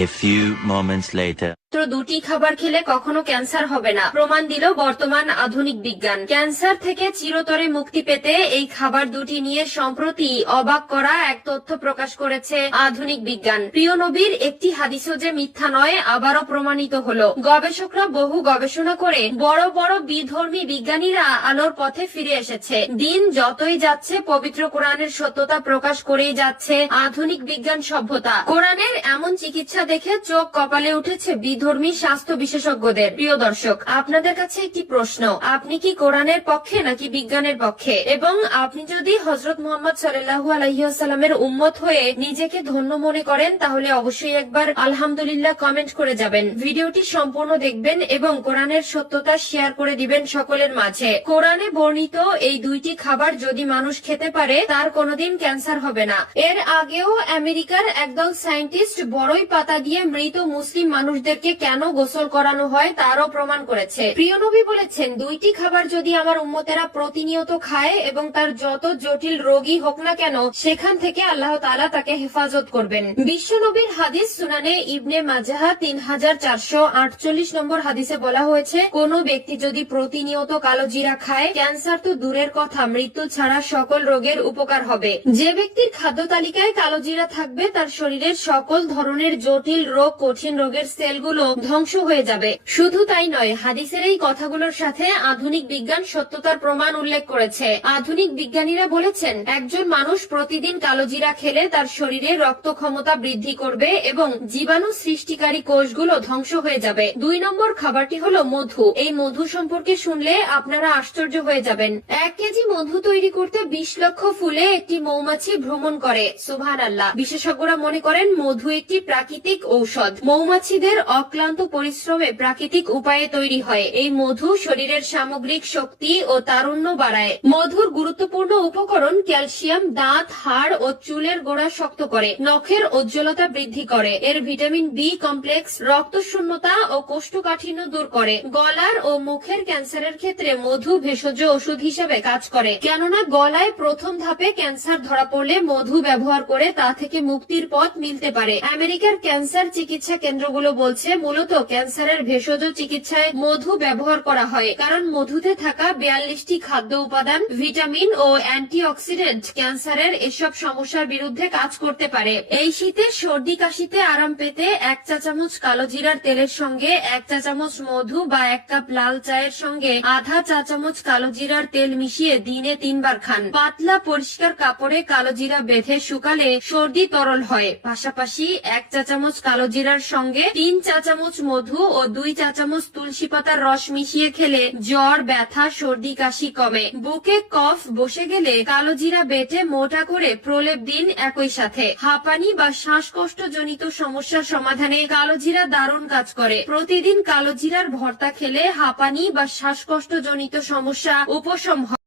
A few moments later. দুটি খাবার খেলে কখনো ক্যান্সার হবে না, প্রমাণ দিল বর্তমান আধুনিক বিজ্ঞান। ক্যান্সার থেকে চিরতরে মুক্তি পেতে এই খাবার দুটি নিয়ে সম্প্রতি অবাক করা এক তথ্য প্রকাশ করেছে আধুনিক বিজ্ঞান। প্রিয় নবীর একটি হাদিসও যে মিথ্যা নয় আবারও প্রমাণিত হলো। গবেষকরা বহু গবেষণা করে বড় বড় বিধর্মী বিজ্ঞানীরা আলোর পথে ফিরে এসেছে। দিন যতই যাচ্ছে পবিত্র কোরআনের সত্যতা প্রকাশ করেই যাচ্ছে আধুনিক বিজ্ঞান সভ্যতা। কোরআনের এমন চিকিৎসা দেখে চোখ কপালে উঠেছে ধর্মী স্বাস্থ্য বিশেষজ্ঞদের। প্রিয় দর্শক, আপনাদের কাছে একটি প্রশ্ন, আপনি কি কোরআনের পক্ষে নাকি বিজ্ঞানের পক্ষে? এবং আপনি যদি হযরত মুহাম্মদ সাল্লাল্লাহু আলাইহি ওয়াসাল্লামের উম্মত হয়ে নিজেকে ধন্য মনে করেন তাহলে অবশ্যই একবার আলহামদুলিল্লাহ কমেন্ট করে যাবেন। ভিডিওটি সম্পূর্ণ দেখবেন এবং কোরআনের সত্যতা শেয়ার করে দিবেন সকলের মাঝে। কোরআনে বর্ণিত এই দুইটি খাবার যদি মানুষ খেতে পারে তার কোনোদিন ক্যান্সার হবে না। এর আগেও আমেরিকার একদল সায়েন্টিস্ট বড়ই পাতা দিয়ে মৃত মুসলিম মানুষদেরকে কেন গোসল করানো হয় তারও প্রমাণ করেছে। প্রিয় নবী বলেছেন, দুইটি খাবার যদি আমার উম্মতেরা প্রতিনিয়ত খায় এবং তার যত জটিল রোগী হোক না কেন সেখান থেকে আল্লাহ তাআলা তাকে হেফাজত করবেন। বিশ্ব নবীর হাদিস সুনানে ইবনে মাজাহ 3448 নম্বর হাদিসে বলা হয়েছে, কোন ব্যক্তি যদি প্রতিনিয়ত কালো জিরা খায় ক্যান্সার তো দূরের কথা, মৃত্যু ছাড়া সকল রোগের উপকার হবে। যে ব্যক্তির খাদ্য তালিকায় কালো জিরা থাকবে তার শরীরের সকল ধরনের জটিল রোগ, কঠিন রোগের সেলগুলো ধ্বংস হয়ে যাবে। শুধু তাই নয়, হাদিসের এই কথাগুলোর সাথে আধুনিক বিজ্ঞান সত্যতার প্রমাণ উল্লেখ করেছে। আধুনিক বিজ্ঞানীরা বলেছেন, একজন মানুষ প্রতিদিন কালোজিরা খেলে তার শরীরে রক্ত ক্ষমতা বৃদ্ধি করবে এবং জীবাণু সৃষ্টিকারী কোষগুলো ধ্বংস হয়ে যাবে। 2 নম্বর খাবারটি হলো মধু। এই মধু সম্পর্কে শুনলে আপনারা আশ্চর্য হয়ে যাবেন। 1 কেজি মধু তৈরি করতে 20 লক্ষ ফুলে একটি মৌমাছি ভ্রমণ করে। সুবহানাল্লাহ। বিশেষজ্ঞরা মনে করেন মধু একটি প্রাকৃতিক ঔষধ। মৌমাছিদের অক্লান্ত পরিশ্রমে প্রাকৃতিক উপায়ে তৈরি হয়। এই মধু শরীরের সামগ্রিক শক্তি ও তারুণ্য বাড়ায়। মধুর গুরুত্বপূর্ণ উপকরণ ক্যালসিয়াম দাঁত, হাড় ও চুলের গোড়া শক্ত করে, নখের উজ্জ্বলতা বৃদ্ধি করে। এর ভিটামিন বি কমপ্লেক্স রক্ত শূন্যতা ও কোষ্ঠকাঠিন্য দূর করে। গলার ও মুখের ক্যান্সারের ক্ষেত্রে মধু ভেষজ ওষুধ হিসেবে কাজ করে, কেননা গলায় প্রথম ধাপে ক্যান্সার ধরা পড়লে মধু ব্যবহার করে তা থেকে মুক্তির পথ মিলতে পারে। আমেরিকার ক্যান্সার চিকিৎসা কেন্দ্রগুলো বলছে মূলত ক্যান্সারের ভেষজ চিকিৎসায় মধু ব্যবহার করা হয়, কারণ মধুতে থাকা 42টি খাদ্য উপাদান, ভিটামিন ও অ্যান্টিঅক্সিডেন্ট ক্যান্সারের এসব সমস্যার বিরুদ্ধে কাজ করতে পারে। এই শীতে সর্দি কাশিতে আরাম পেতে 1 চা চামচ কালো জিরার তেলের সঙ্গে 1 চা চামচ মধু বা 1 কাপ লাল চায়ের সঙ্গে আধা চা চামচ কালো জিরার তেল মিশিয়ে দিনে 3 বার খান। পাতলা পরিষ্কার কাপড়ে কালো জিরা বেঁধে শুকালে সর্দি তরল হয়। পাশাপাশি 1 চা চামচ কালো জিরার সঙ্গে 3 চা চামচ মধু ও 2 চা চামচ তুলসী পাতার রস মিশিয়ে খেলে জ্বর, ব্যথা, সর্দি কাশি কমে। বুকে কফ বসে গেলে কালো জিরা বেটে মোটা করে প্রলেপ দিন। একই সাথে হাঁপানি বা শ্বাসকষ্ট জনিত সমস্যার সমাধানে কালো জিরা দারুণ কাজ করে। প্রতিদিন কালো জিরার ভর্তা খেলে হাঁপানি বা শ্বাসকষ্ট জনিত সমস্যা উপশম হয়।